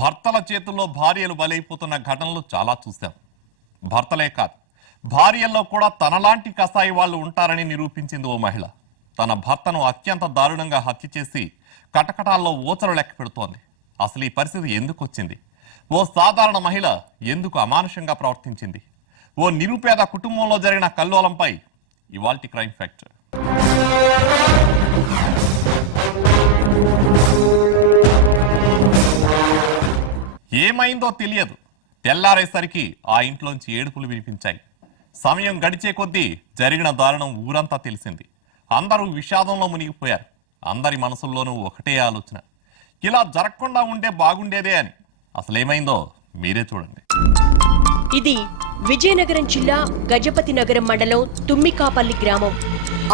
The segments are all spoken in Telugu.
భర్తల చేతుల్లో భార్యలు బలైపోతున్న ఘటనలు చాలా చూశాం. భర్తలే కాదు, భార్యల్లో కూడా తనలాంటి కసాయి వాళ్ళు ఉంటారని నిరూపించింది ఓ మహిళ. తన భర్తను అత్యంత దారుణంగా హత్య చేసి కటకటాల్లో ఊచలు లెక్క పెడుతోంది. అసలు ఈ పరిస్థితి ఎందుకు వచ్చింది? ఓ సాధారణ మహిళ ఎందుకు అమానుషంగా ప్రవర్తించింది? ఓ నిరుపేద కుటుంబంలో జరిగిన కల్లోలంపై ఇవాల్టి క్రైమ్ ఫ్యాక్టర్. ఏమైందో తెలియదు. తెల్లారేసరికి ఆ ఇంట్లోంచి ఏడుపులు వినిపించాయి. సమయం గడిచే కొద్దీ జరిగిన దారుణం ఊరంతా తెలిసింది. అందరూ విషాదంలో మునిగిపోయారు. అందరి మనసుల్లోనూ ఒకటే ఆలోచన, ఇలా జరగకుండా ఉంటే బాగుండేదే అని. అసలేమైందో మీరే చూడండి. ఇది విజయనగరం జిల్లా గజపతి నగరం మండలం తుమ్మికాపల్లి గ్రామం.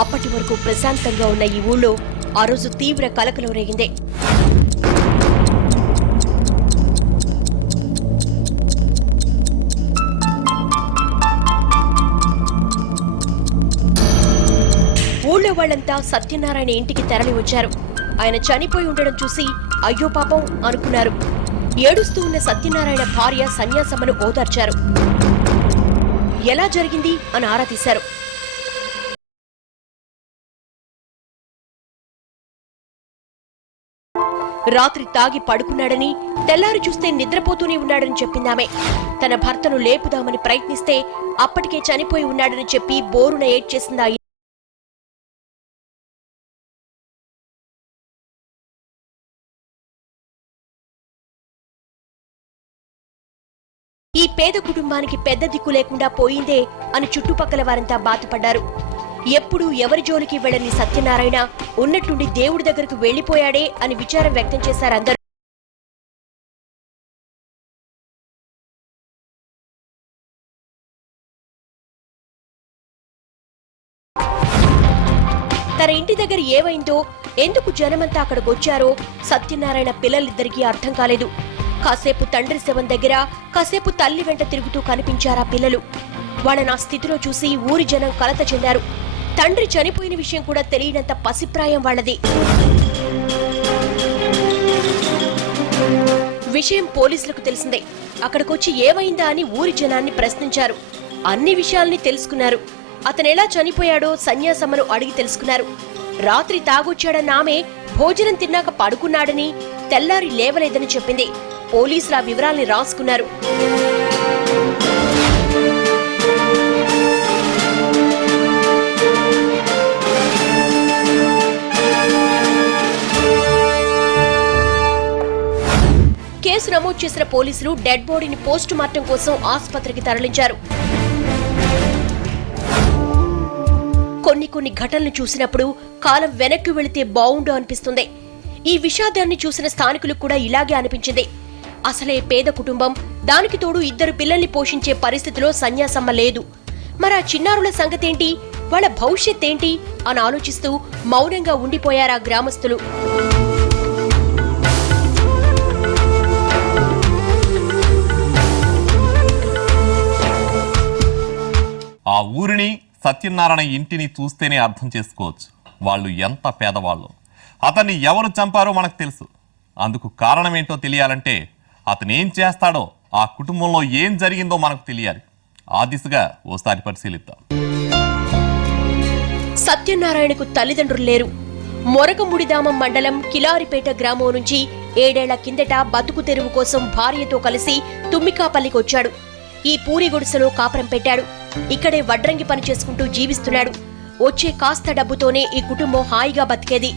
అప్పటి వరకు ప్రశాంతంగా ఉన్న ఈ ఊళ్ళో ఆ రోజు తీవ్ర కలకలం రేగింది. ఊళ్ళో వాళ్లంతా సత్యనారాయణ ఇంటికి తరలి వచ్చారు. ఆయన చనిపోయి ఉండడం చూసి అయ్యో పాపం అనుకున్నారు. ఏడుస్తూ ఉన్న సత్యనారాయణ భార్య సన్యాసమ్మను ఓదార్చారు. ఎలా జరిగింది అని ఆరా తీశారు. రాత్రి తాగి పడుకున్నాడని, తెల్లారి చూస్తే నిద్రపోతూనే ఉన్నాడని చెప్పిందామె. తన భర్తను లేపుదామని ప్రయత్నిస్తే అప్పటికే చనిపోయి ఉన్నాడని చెప్పి బోరున ఏడ్చేసిందా. ఈ పేద కుటుంబానికి పెద్ద దిక్కు లేకుండా పోయిందే అని చుట్టుపక్కల వారంతా బాధపడ్డారు. ఎప్పుడూ ఎవరి జోలికి వెళ్లని సత్యనారాయణ ఉన్నట్టుండి దేవుడి దగ్గరకు వెళ్లిపోయాడే అని విచారం వ్యక్తం చేశారందరూ. తన ఇంటి దగ్గర ఏమైందో, ఎందుకు జనమంతా అక్కడికి వచ్చారో సత్యనారాయణ పిల్లలిద్దరికీ అర్థం కాలేదు. కాసేపు తండ్రి శవం దగ్గర, కాసేపు తల్లి వెంట తిరుగుతూ కనిపించారా పిల్లలు. వాళ్ళని ఆ స్థితిలో చూసి ఊరి జనం కలత చెందారు. తండ్రి చనిపోయిన విషయం కూడా తెలియనంత పసిప్రాయం వాళ్లది. విషయం పోలీసులకు తెలిసిందే. అక్కడికొచ్చి ఏమైందా అని ఊరి జనాన్ని ప్రశ్నించారు. అన్ని విషయాల్ని తెలుసుకున్నారు. అతనెలా చనిపోయాడో సన్యాసమ్మను అడిగి తెలుసుకున్నారు. రాత్రి తాగొచ్చాడన్న ఆమె భోజనం తిన్నాక పడుకున్నాడని, తెల్లారి లేవలేదని చెప్పింది. పోలీసులు ఆ వివరాల్ని రాసుకున్నారు. కేసు నమోదు చేసిన పోలీసులు డెడ్ బాడీని పోస్ట్ మార్టం కోసం ఆసుపత్రికి తరలించారు. కొన్ని ఘటనలు చూసినప్పుడు కాలం వెనక్కి వెళితే బావుండు అనిపిస్తుంది. ఈ విషాదాన్ని చూసిన స్థానికులకు కూడా ఇలాగే అనిపించింది. అసలే పేద కుటుంబం, దానికి తోడు 2 పిల్లల్ని పోషించే పరిస్థితిలో సన్యాసమ్మ లేదు. మరి ఆ చిన్నారుల సంగతేంటి, వాళ్ళ భవిష్యత్తేంటి అని ఆలోచిస్తూ మౌనంగా ఉండిపోయారా గ్రామస్తులు. ఆ ఊరిని, సత్యనారాయణ ఇంటిని చూస్తేనే అర్థం చేసుకోవచ్చు వాళ్ళు ఎంత పేదవాళ్ళు. అతన్ని ఎవరు చంపారో మనకు తెలుసు. అందుకు కారణమేంటో తెలియాలంటే అతను ఏం చేస్తాడో, ఆ కుటుంబంలో ఏం జరిగిందో మనకు తెలియాలి. ఆ దిశగా ఓసారి పరిశీలిద్దాం. సత్యనారాయణకు తల్లిదండ్రులు లేరు. మొరగముడిదామం మండలం కిలారిపేట గ్రామం నుంచి 7 ఏళ్ల కిందట బతుకు తెరువు కోసం భార్యతో కలిసి తుమ్మికాపల్లికి వచ్చాడు. ఈ పూరి గుడిసెలో కాపురం పెట్టాడు. ఇక్కడే వడ్రంగి పని చేసుకుంటూ జీవిస్తున్నాడు. వచ్చే కాస్త డబ్బుతోనే ఈ కుటుంబం హాయిగా బతికేది.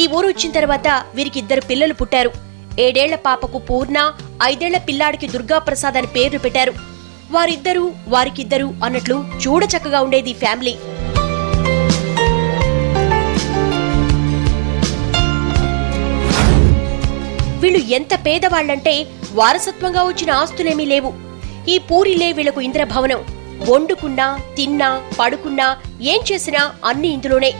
ఈ ఊరు వచ్చిన తర్వాత వీరికి 2 పిల్లలు పుట్టారు. 7 ఏళ్ల పాపకు పూర్ణ, 5 ఏళ్ల పిల్లాడికి దుర్గాప్రసాద్ అని పేర్లు పెట్టారు. వారిద్దరూ వారికిద్దరు అన్నట్లు చూడచక్కగా ఉండేది ఫ్యామిలీ. వీళ్ళు ఎంత పేదవాళ్లంటే వారసత్వంగా వచ్చిన ఆస్తులేమీ లేవు. ఈ పూరిలే వీళ్లకు ఇంద్రభవనం. వండుకున్నా, తిన్నా, పడుకున్నా, ఏం చేసినా అన్ని ఇందులోనే.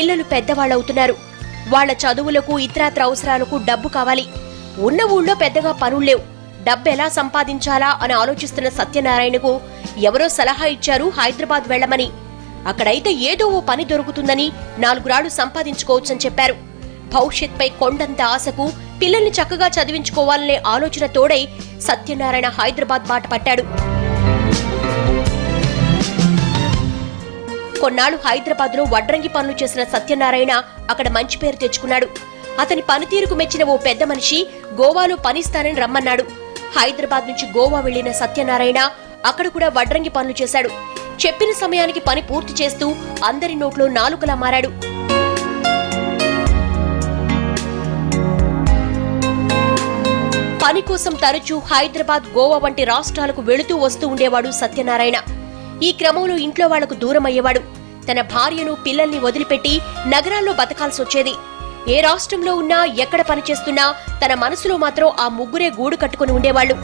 పిల్లలు పెద్దవాళ్ళవుతున్నారు. వాళ్ల చదువులకు ఇతరత్ర అవసరాలకు డబ్బు కావాలి. ఉన్న ఊళ్ళో పెద్దగా పనుల్లేవు. డబ్బెలా సంపాదించాలా అని ఆలోచిస్తున్న సత్యనారాయణకు ఎవరో సలహా ఇచ్చారు హైదరాబాద్ వెళ్లమని. అక్కడైతే ఏదో ఓ పని దొరుకుతుందని 4 రాళ్లు సంపాదించుకోవచ్చని చెప్పారు. భవిష్యత్పై కొండంత ఆశకు పిల్లల్ని చక్కగా చదివించుకోవాలనే ఆలోచన తోడై సత్యనారాయణ హైదరాబాద్ బాట పట్టాడు. కొన్నాళ్లు హైదరాబాద్ లో వడ్రంగి పనులు చేసిన సత్యనారాయణ అక్కడ మంచి పేరు తెచ్చుకున్నాడు. అతని పనితీరుకు మెచ్చిన ఓ పెద్ద మనిషి గోవాలో పనిస్తానని రమ్మన్నాడు. హైదరాబాద్ నుంచి గోవా వెళ్లిన సత్యనారాయణ అక్కడ కూడా వడ్రంగి పనులు చేశాడు. చెప్పిన సమయానికి పని పూర్తి చేస్తూ అందరి నోట్లో నాలుకలా మారాడు. పని కోసం తరచూ హైదరాబాద్, గోవా వంటి రాష్ట్రాలకు వెళుతూ వస్తూ ఉండేవాడు సత్యనారాయణ. ఈ క్రమంలో ఇంట్లో వాళ్లకు దూరం అయ్యేవాడు. తన భార్యను, పిల్లల్ని వదిలిపెట్టి నగరాల్లో బతకాల్సొచ్చేది. ఏ రాష్ట్రంలో ఉన్నా, ఎక్కడ పనిచేస్తున్నా తన మనసులో మాత్రం ఆ ముగ్గురే గూడు కట్టుకుని ఉండేవాళ్లు.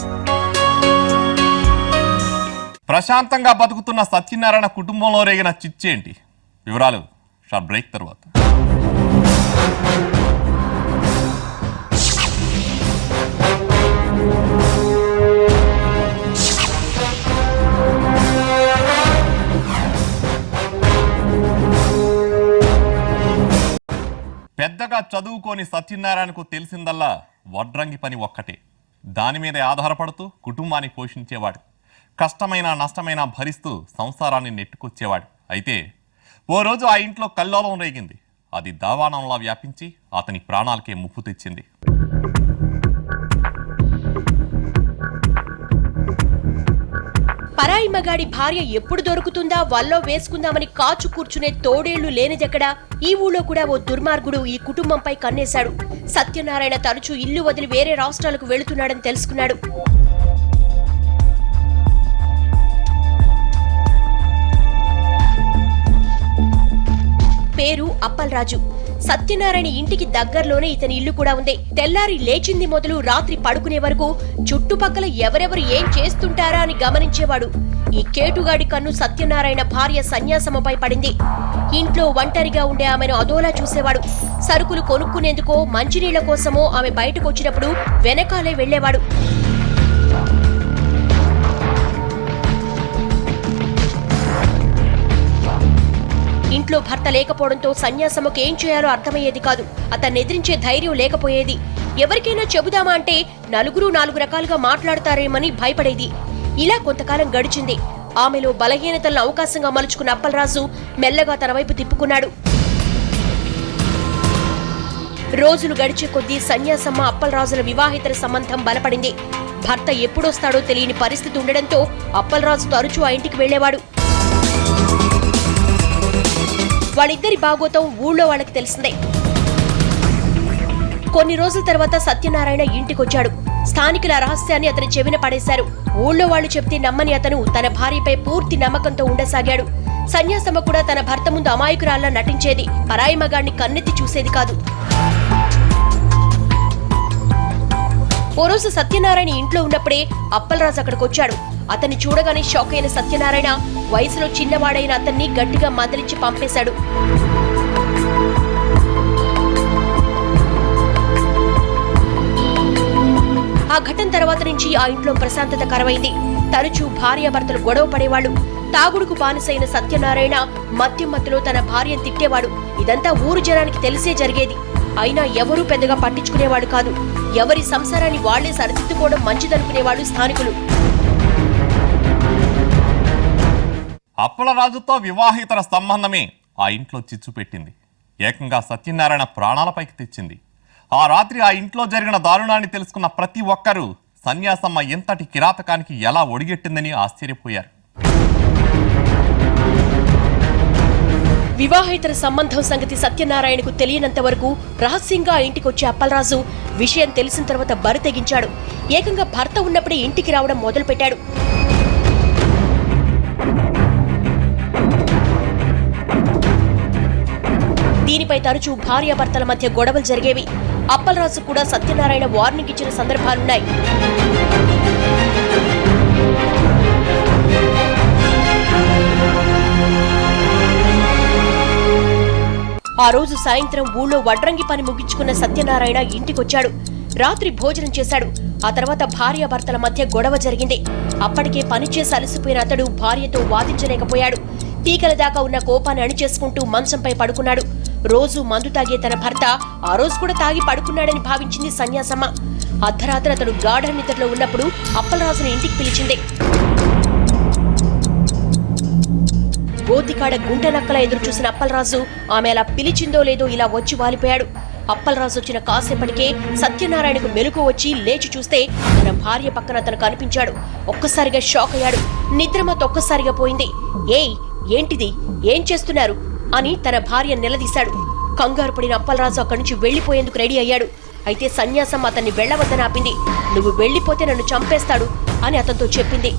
ప్రశాంతంగా బతుకుతున్న సత్యనారాయణ కుటుంబంలో రేగిన చిచ్చేంటి? వివరాలు షార్ట్ బ్రేక్ తర్వాత. పెద్దగా చదువుకోని సత్యనారాయణకు తెలిసిందల్లా వడ్రంగి పని ఒక్కటే. దాని మీదే ఆధారపడుతూ కుటుంబాన్ని పోషించేవాడు. కష్టమైన నష్టమైన భరిస్తూ సంసారాన్ని నెట్టుకొచ్చేవాడు. అయితే ఓ రోజు ఆ ఇంట్లో కల్లోలం రేగింది. అది దావానంలా వ్యాపించి అతని ప్రాణాలకే ముప్పు తెచ్చింది. పరాయి మగాడి భార్య ఎప్పుడు దొరుకుతుందా వల్లో వేసుకుందామని కాచు కూర్చునే తోడేళ్లు లేనిదెక్కడా? ఈ ఊళ్ళో కూడా ఓ దుర్మార్గుడు ఈ కుటుంబంపై కన్నేశాడు. సత్యనారాయణ తరచూ ఇల్లు వదిలి వేరే రాష్ట్రాలకు వెళుతున్నాడని తెలుసుకున్నాడు. పేరు అప్పల్రాజు. సత్యనారాయణ ఇంటికి దగ్గరలోనే ఇతని ఇల్లు కూడా ఉంది. తెల్లారి లేచింది మొదలు రాత్రి పడుకునే వరకు చుట్టుపక్కల ఎవరెవరు ఏం చేస్తుంటారా అని గమనించేవాడు. ఈ కేటుగాడి కన్ను సత్యనారాయణ భార్య సన్యాసమ్మపై పడింది. ఇంట్లో ఒంటరిగా ఉండే ఆమెను అదోలా చూసేవాడు. సరుకులు కొనుక్కునేందుకో, మంచినీళ్ల కోసమో ఆమె బయటకు వచ్చినప్పుడు వెనకాలే వెళ్లేవాడు. ఇంట్లో భర్త లేకపోవడంతో సన్యాసమ్మకు ఏం చేయాలో అర్థమయ్యేది కాదు. అతన్ని ఎదిరించే ధైర్యం లేకపోయేది. ఎవరికైనా చెబుదామా అంటే నలుగురు 4 రకాలుగా మాట్లాడతారేమని భయపడేది. ఇలా కొంతకాలం గడిచింది. ఆమెలో బలహీనతలను అవకాశంగా మలుచుకున్న అప్పలరాజు మెల్లగా తన వైపు తిప్పుకున్నాడు. రోజులు గడిచే కొద్దీ సన్యాసమ్మ, అప్పలరాజుల వివాహేతర సంబంధం బలపడింది. భర్త ఎప్పుడొస్తాడో తెలియని పరిస్థితి ఉండడంతో అప్పలరాజు తరచూ ఆ ఇంటికి వెళ్లేవాడు. వాళ్ళిద్దరి బాగోతం ఊళ్ళో వాళ్ళకి తెలిసిందే. కొన్ని రోజుల తర్వాత సత్యనారాయణ ఇంటికొచ్చాడు. స్థానికుల రహస్యాన్ని అతని చెవిన పడేశారు. ఊళ్ళో వాళ్ళు చెప్తే నమ్మని అతను తన భార్యపై పూర్తి నమ్మకంతో ఉండసాగాడు. సన్యాసమ్మ కూడా తన భర్త ముందు అమాయకురాల్లా నటించేది. పరాయి మగాడిని కన్నెత్తి చూసేది కాదు. ఓ రోజు సత్యనారాయణ ఇంట్లో ఉన్నప్పుడే అప్పలరాజు అక్కడికొచ్చాడు. అతన్ని చూడగానే షాక్ అయిన సత్యనారాయణ వయసులో చిన్నవాడైన అతన్ని గట్టిగా మందలించి పంపేశాడు. ఆ ఘటన తర్వాత నుంచి ఆ ఇంట్లో ప్రశాంతత కరవైంది. తరచూ భార్యాభర్తలు గొడవ పడేవాళ్లు. తాగుడుకు బానిసైన సత్యనారాయణ మద్యం మత్తులో తన భార్యను తిట్టేవాడు. ఇదంతా ఊరు జనానికి తెలిసే జరిగేది. అయినా ఎవరూ పెద్దగా పట్టించుకునేవాడు కాదు. ఎవరి సంసారాన్ని వాళ్లే సరిదిద్దుకోవడం మంచిదనుకునేవాడు స్థానికులు. అప్పలరాజుతో వివాహితర సంబంధమే ఆ ఇంట్లో చిచ్చు పెట్టింది. ఏకంగా సత్యనారాయణ ప్రాణాలపైకి తెచ్చింది. ఆ రాత్రి ఆ ఇంట్లో జరిగిన దారుణాన్ని తెలుసుకున్న ప్రతి ఒక్కరూ సన్యాసమ్మ ఎంతటి కిరాతకానికి ఎలా ఒడిగెట్టిందని ఆశ్చర్యపోయారు. వివాహేతర సంబంధం సంగతి సత్యనారాయణకు తెలియనంత వరకు రహస్యంగా ఆ ఇంటికొచ్చే అప్పలరాజు విషయం తెలిసిన తర్వాత బరి తెగించాడు. ఏకంగా భర్త ఉన్నప్పుడే ఇంటికి రావడం మొదలుపెట్టాడు. దీనిపై తరచూ భార్యాభర్తల మధ్య గొడవలు జరిగేవి. అప్పలరాజు కూడా సత్యనారాయణ వార్నింగ్ ఇచ్చిన సందర్భాలున్నాయి. ఆ రోజు సాయంత్రం ఊళ్ళో వడ్రంగి పని ముగించుకున్న సత్యనారాయణ ఇంటికొచ్చాడు. రాత్రి భోజనం చేశాడు. ఆ తర్వాత భార్యాభర్తల మధ్య గొడవ జరిగింది. అప్పటికే పనిచేసి అలసిపోయిన అతడు భార్యతో వాదించలేకపోయాడు. పీకల దాకా ఉన్న కోపాన్ని అణిచేసుకుంటూ మంచంపై పడుకున్నాడు. రోజు మందు తాగే తన భర్త ఆ రోజు కూడా తాగి పడుకున్నాడని భావించింది సన్యాసమ్మ. అర్ధరాత్రి అతడు గాఢ నిద్రలో ఉన్నప్పుడు అప్పలరాజును ఇంటికి పిలిచింది. గోతికాడ గుంటె నక్కల ఎదురు చూసిన అప్పలరాజు ఆమె అలా పిలిచిందో లేదో ఇలా వచ్చి వాలిపోయాడు. అప్పలరాజు వచ్చిన కాసేపటికే సత్యనారాయణకు మెలకు వచ్చి లేచి చూస్తే తన భార్య పక్కన అతను కనిపించాడు. ఒక్కసారిగా షాక్ అయ్యాడు. నిద్రమత ఒక్కసారిగా పోయింది. ఏయ్, ఏంటిది, ఏం చేస్తున్నారు అని తన భార్య నిలదీశాడు. కంగారు పడిన అప్పలరాజు అక్కడి నుంచి వెళ్లిపోయేందుకు రెడీ అయ్యాడు. అయితే సన్యాసం అతన్ని వెళ్లవద్దని ఆపింది. నువ్వు వెళ్లిపోతే నన్ను చంపేస్తాడు అని అతనితో చెప్పింది.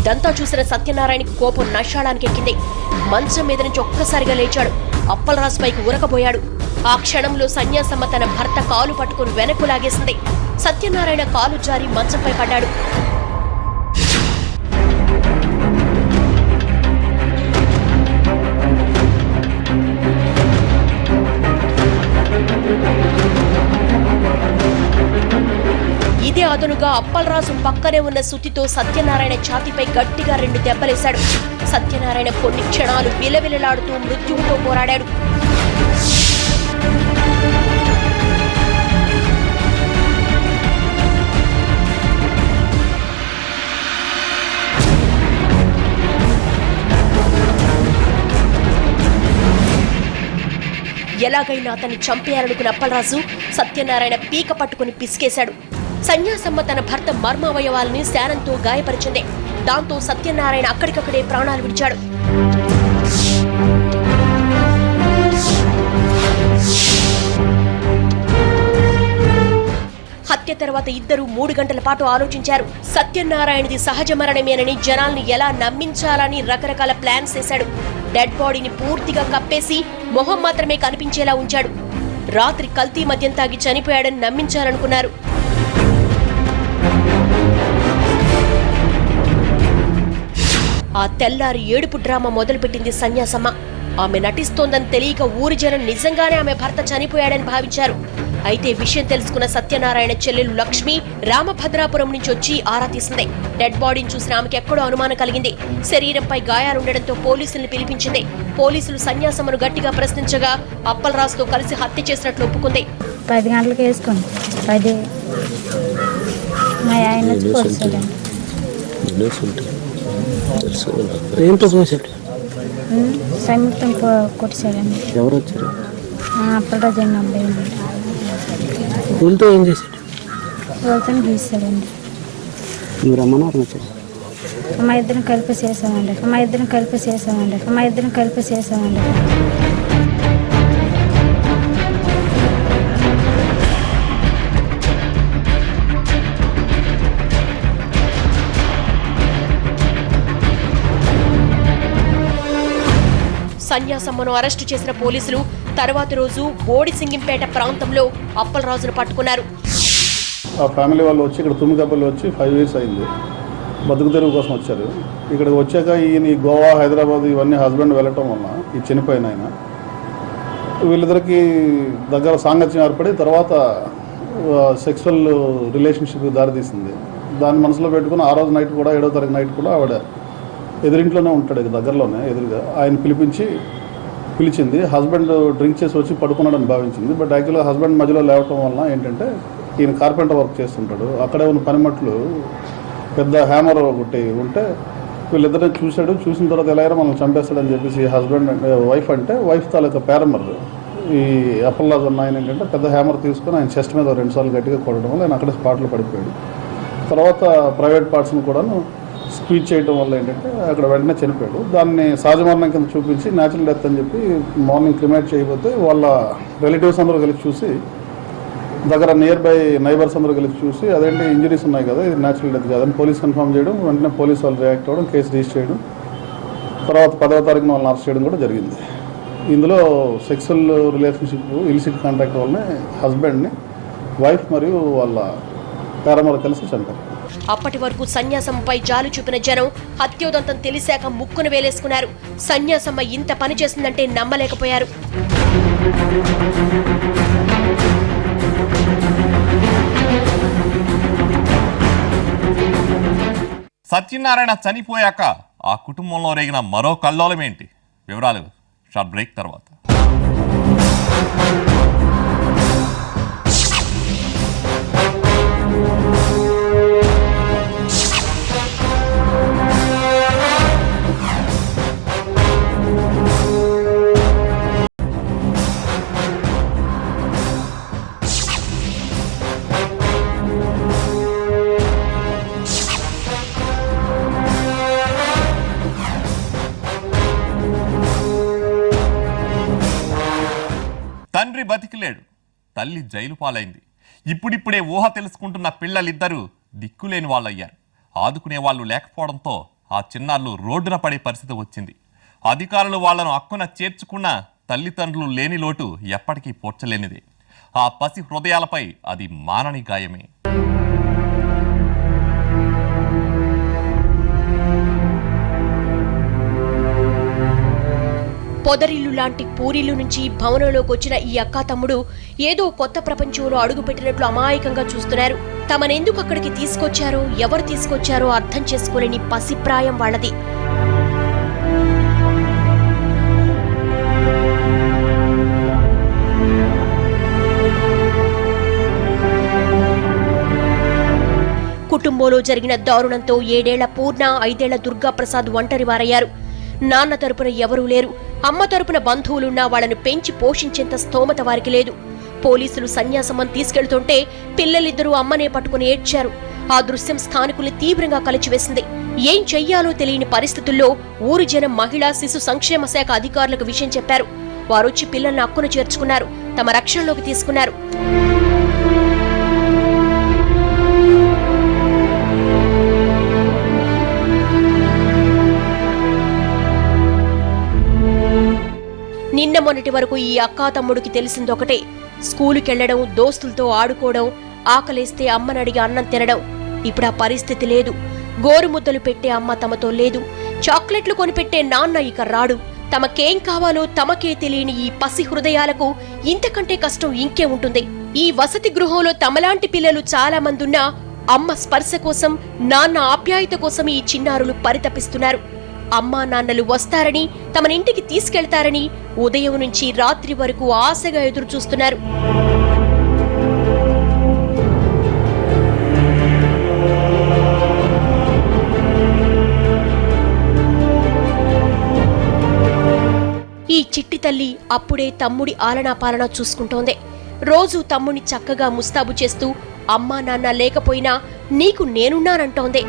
ఇదంతా చూసిన సత్యనారాయణకి కోపం నషాళానికి ఎక్కింది. మంచం మీద నుంచి ఒక్కసారిగా లేచాడు. అప్పలరాజు పైకి ఉరకబోయాడు. ఆ క్షణంలో సన్యాసమ్మ తన భర్త కాలు పట్టుకుని వెనక్కు లాగేసింది. సత్యనారాయణ కాలు జారి మంచంపై పడ్డాడు. ఇదే అదనుగా అప్పలరాజు పక్కనే ఉన్న సుత్తితో సత్యనారాయణ ఛాతీపై గట్టిగా 2 దెబ్బలేశాడు. సత్యనారాయణ కొన్ని క్షణాలు విలవిలలాడుతూ మృత్యువుతో పోరాడాడు. ఎలాగైనా అతన్ని చంపేయాలనుకున్న అప్పలరాజు సత్యనారాయణ పీక పట్టుకుని పిసికేశాడు. సన్యాసమ్మ తన భర్త మర్మావయవాలని శానంతో గాయపరిచింది. దాంతో సత్యనారాయణ అక్కడికక్కడే ప్రాణాలు విడిచాడు. హత్య తర్వాత ఇద్దరు 3 గంటల పాటు ఆలోచించారు. సత్యనారాయణది సహజ మరణమేనని జనాల్ని ఎలా నమ్మించాలని రకరకాల ప్లాన్స్ వేశాడు. డెడ్ బాడీని పూర్తిగా కప్పేసి మొహం మాత్రమే కనిపించేలా ఉంచాడు. రాత్రి కల్తీ మద్యం తాగి చనిపోయాడని నమ్మించాలనుకున్నారు. ఆ తెల్లారి ఏడుపు డ్రామా మొదలుపెట్టింది సన్యాసమ్మ. ఆమె నటిస్తోందని తెలియక ఊరి జనం నిజంగానే ఆమె భర్త చనిపోయాడని భావించారు. అయితే విషయం తెలుసుకున్న సత్యనారాయణ చెల్లెలు లక్ష్మి రామభద్రాపురం నుంచి వచ్చి ఆరా తీసింది. డెడ్ బాడీని చూసిన ఆమెకి ఎక్కడో అనుమానం కలిగింది. శరీరంపై గాయాలుండడంతో పోలీసుల్ని పిలిపించింది. పోలీసులు సన్యాసమ్మను గట్టిగా ప్రశ్నించగా అప్పలరాజుతో కలిసి హత్య చేసినట్లు ఒప్పుకుంది. 10 గంటలకు వేసుకోండి. 10 మా ఆయన వచ్చి కొలిసాడండి. సంయుక్తం కొట్టాడండి. ఎవరు వచ్చారు? అప్పలరాజు అన్న అబ్బాయి వీళ్ళతో ఏం చేశాడు? వాళ్ళతో గీసాడండి. మీరు రమ్మన్నారు వచ్చారు? మా ఇద్దరం కలిపి చేసామండి. సన్యాసమ్మను అరెస్టు చేసిన పోలీసులు తర్వాతి రోజు బోడిసింగింపేట ప్రాంతంలో అప్పలరాజును పట్టుకున్నారు. ఆ ఫ్యామిలీ వాళ్ళు వచ్చి ఇక్కడ తుమ్మికపల్లి వచ్చి 5 years అయింది. బతుకు తెరువు కోసం వచ్చారు. ఇక్కడికి వచ్చాక ఈయన గోవా, హైదరాబాద్ ఇవన్నీ హస్బెండ్ వెళ్ళటం వల్ల ఈ చనిపోయిన ఆయన వీళ్ళిద్దరికి దగ్గర సాంగత్యం ఏర్పడి తర్వాత సెక్సువల్ రిలేషన్షిప్ దారితీసింది. దాన్ని మనసులో పెట్టుకుని ఆ రోజు నైట్ కూడా 7వ తారీఖు నైట్ కూడా ఆవిడ ఎదురింట్లోనే ఉంటాడు, దగ్గరలోనే ఎదురుగా. ఆయన పిలిచింది. హస్బెండ్ డ్రింక్ చేసి వచ్చి పడుకున్నాడని భావించింది. బట్ యాక్చువల్గా హస్బెండ్ మధ్యలో లేవటం వల్ల ఏంటంటే ఈయన కార్పెంటర్ వర్క్ చేస్తుంటాడు. అక్కడే ఉన్న పనిమట్లు పెద్ద హ్యామర్ ఒకటి ఉంటే వీళ్ళిద్దరిని చూశాడు. చూసిన తర్వాత ఎలా అయినా మనం చంపేస్తాడని చెప్పేసి హస్బెండ్ వైఫ్ తాలూకా పేరమర్ ఈ అప్పలరాజు అన్న ఆయన ఏంటంటే పెద్ద హ్యామర్ తీసుకుని ఆయన చెస్ట్ మీద 2 సార్లు గట్టిగా కొట్టడం వల్ల ఆయన అక్కడే స్పాట్లో పడిపోయాడు. తర్వాత ప్రైవేట్ పార్ట్స్ని కూడాను స్పీచ్ చేయడం వల్ల ఏంటంటే అక్కడ వెంటనే చనిపోయాడు. దాన్ని సహజ మరణం కింద చూపించి న్యాచురల్ డెత్ అని చెప్పి మార్నింగ్ క్రిమేట్ చేయకపోతే వాళ్ళ రిలేటివ్స్ అందరూ కలిసి చూసి, దగ్గర నియర్ బై నైబర్స్ అందరూ కలిసి చూసి అదేంటి ఇంజరీస్ ఉన్నాయి కదా, ఇది న్యాచురల్ డెత్ కాదని పోలీస్ కన్ఫర్మ్ చేయడం, వెంటనే పోలీస్ వాళ్ళు రియాక్ట్ అవ్వడం, కేసు రిజిస్టర్ చేయడం, తర్వాత 10వ తారీఖున వాళ్ళని అరెస్ట్ చేయడం కూడా జరిగింది. ఇందులో సెక్సువల్ రిలేషన్షిప్ ఇలిసిట్ కాంటాక్ట్ వల్లనే హస్బెండ్ని వైఫ్ మరియు వాళ్ళ పేరమర్ కలిసి చంపారు. అప్పటి వరకు సన్యాసమ్మపై జాలు చూపిన జనం హత్యోదంతం తెలిసాక ముక్కును వేలేసుకున్నారు. సన్యాసమ్మ ఇంత పని చేసిందంటే నమ్మలేకపోయారు. సత్యనారాయణ చనిపోయాక ఆ కుటుంబంలో రేగిన మరో కల్లోలమేంటి? వివరాలు షార్ట్ బ్రేక్ తర్వాత. తండ్రి బతికిలేడు, తల్లి జైలు పాలైంది. ఇప్పుడిప్పుడే ఊహ తెలుసుకుంటున్న పిల్లలిద్దరూ దిక్కులేని వాళ్ళయ్యారు. ఆదుకునే వాళ్ళు లేకపోవడంతో ఆ చిన్నారులు రోడ్డున పడే పరిస్థితి వచ్చింది. అధికారులు వాళ్లను హక్కున చేర్చుకున్న తల్లిదండ్రులు లేని లోటు ఎప్పటికీ పోడ్చలేనిదే. ఆ పసి హృదయాలపై అది మానని గాయమే. పొదరిల్లు లాంటి పూరిల్లు నుంచి భవనంలోకి వచ్చిన ఈ అక్కా తమ్ముడు ఏదో కొత్త ప్రపంచంలో అడుగుపెట్టినట్లు అమాయకంగా చూస్తున్నారు. తమనెందుకు అక్కడికి తీసుకొచ్చారో, ఎవరు తీసుకొచ్చారో అర్థం చేసుకోలేని పసిప్రాయం వాళ్ళది. కుటుంబంలో జరిగిన దారుణంతో 7 ఏళ్ల పూర్ణ, 5 ఏళ్ల దుర్గాప్రసాద్ ఒంటరివారయ్యారు. నాన్న తరపున ఎవరూ లేరు. అమ్మ తరపున బంధువులున్నా వాళ్లను పెంచి పోషించేంత స్తోమత వారికి లేదు. పోలీసులు సన్యాసమ్మను తీసుకెళ్తుంటే పిల్లలిద్దరూ అమ్మనే పట్టుకుని ఏడ్చారు. ఆ దృశ్యం స్థానికుల్ని తీవ్రంగా కలిచివేసింది. ఏం చెయ్యాలో తెలియని పరిస్థితుల్లో ఊరు జనం మహిళా శిశు సంక్షేమ శాఖ అధికారులకు విషయం చెప్పారు. వారొచ్చి పిల్లల్ని హక్కును చేర్చుకున్నారు, తమ రక్షణలోకి తీసుకున్నారు. నిన్న మొన్నటి వరకు ఈ అక్కా తమ్ముడికి తెలిసిందొకటే, స్కూలుకెళ్లడం, దోస్తులతో ఆడుకోవడం, ఆకలేస్తే అమ్మని అడిగి అన్నం తినడం. ఇప్పుడు ఆ పరిస్థితి లేదు. గోరుముద్దలు పెట్టే అమ్మ తమతో లేదు. చాక్లెట్లు కొనిపెట్టే నాన్న ఇక రాడు. తమకేం కావాలో తమకే తెలియని ఈ పసి హృదయాలకు ఇంతకంటే కష్టం ఇంకే ఉంటుంది. ఈ వసతి గృహంలో తమలాంటి పిల్లలు చాలా మందున్నా అమ్మ స్పర్శ కోసం, నాన్న ఆప్యాయత కోసం ఈ చిన్నారులు పరితపిస్తున్నారు. అమ్మా నాన్నలు వస్తారని, తమనింటికి తీసుకెళ్తారని ఉదయం నుంచి రాత్రి వరకు ఆశగా ఎదురు చూస్తున్నారు. ఈ చిట్టి తల్లి అప్పుడే తమ్ముడి ఆలనా పాలనా చూసుకుంటోంది. రోజు తమ్ముడిని చక్కగా ముస్తాబు చేస్తూ అమ్మా నాన్న లేకపోయినా నీకు నేనున్నానంటోంది.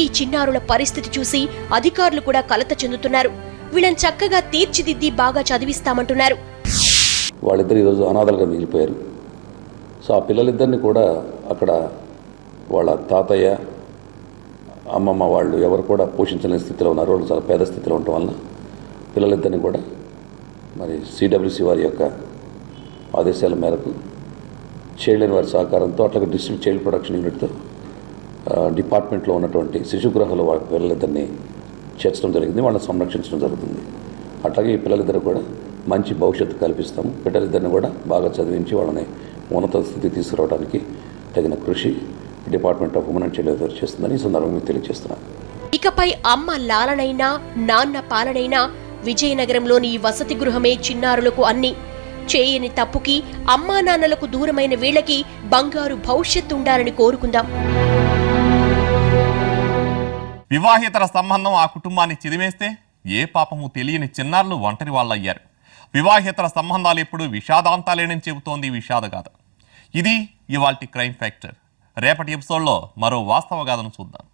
ఈ చిన్నారుల పరిస్థితి చూసి అధికారులు కూడా కలత చెందుతున్నారు. వీళ్ళని చక్కగా తీర్చిదిద్ది బాగా చదివిస్తామంటున్నారు. వాళ్ళిద్దరు ఈరోజు అనాథలుగా మిగిలిపోయారు. సో ఆ పిల్లలిద్దరిని కూడా అక్కడ వాళ్ళ తాతయ్య, అమ్మమ్మ వాళ్ళు ఎవరు కూడా పోషించలేని స్థితిలో ఉన్నారు. వాళ్ళు చాలా పేద స్థితిలో ఉండటం వలన పిల్లలిద్దరిని కూడా మరి సిడబ్ల్యూసి వారి యొక్క ఆదేశాల మేరకు చైల్డ్ లైన్ వారి సహకారంతో, అట్లాగే డిస్ట్రిక్ట్ చైల్డ్ ప్రొటెక్షన్ యూనిట్తో డిపార్ట్మెంట్లో ఉన్నటువంటి శిశుగృహాలు వాళ్ళ పిల్లలిద్దరిని చేర్చడం జరిగింది, వాళ్ళని సంరక్షించడం జరుగుతుంది. అట్లాగే ఈ పిల్లలిద్దరు కూడా మంచి భవిష్యత్తు కల్పిస్తాము. పిల్లలిద్దరిని కూడా బాగా చదివించి వాళ్ళని ఉన్నత స్థితికి తీసుకురావడానికి తగిన కృషి department of women and child welfare చేస్తుందని ఈ సందర్భంగా తెలియజేస్తున్నాను. ఇకపై అమ్మ లాలనైనా, నాన్న పాలనైనా విజయనగరంలోని ఈ వసతి గృహమే చిన్నారులకు అన్ని. చేయని తప్పుకి, అమ్మా నాన్నలకు దూరమైన వీళ్లకి బంగారు భవిష్యత్తు ఉండాలని కోరుకుందాం. వివాహేతర సంబంధం ఆ కుటుంబాన్ని చిదిమేస్తే ఏ పాపము తెలియని చిన్నారులు ఒంటరి వాళ్ళయ్యారు. వివాహేతర సంబంధాలు ఎప్పుడు విషాదాంతాలేనని చెబుతోంది విషాదగాథ. ఇది ఇవాల్టి క్రైమ్ ఫ్యాక్టర్. రేపటి ఎపిసోడ్లో మరో వాస్తవ గాథను చూద్దాం.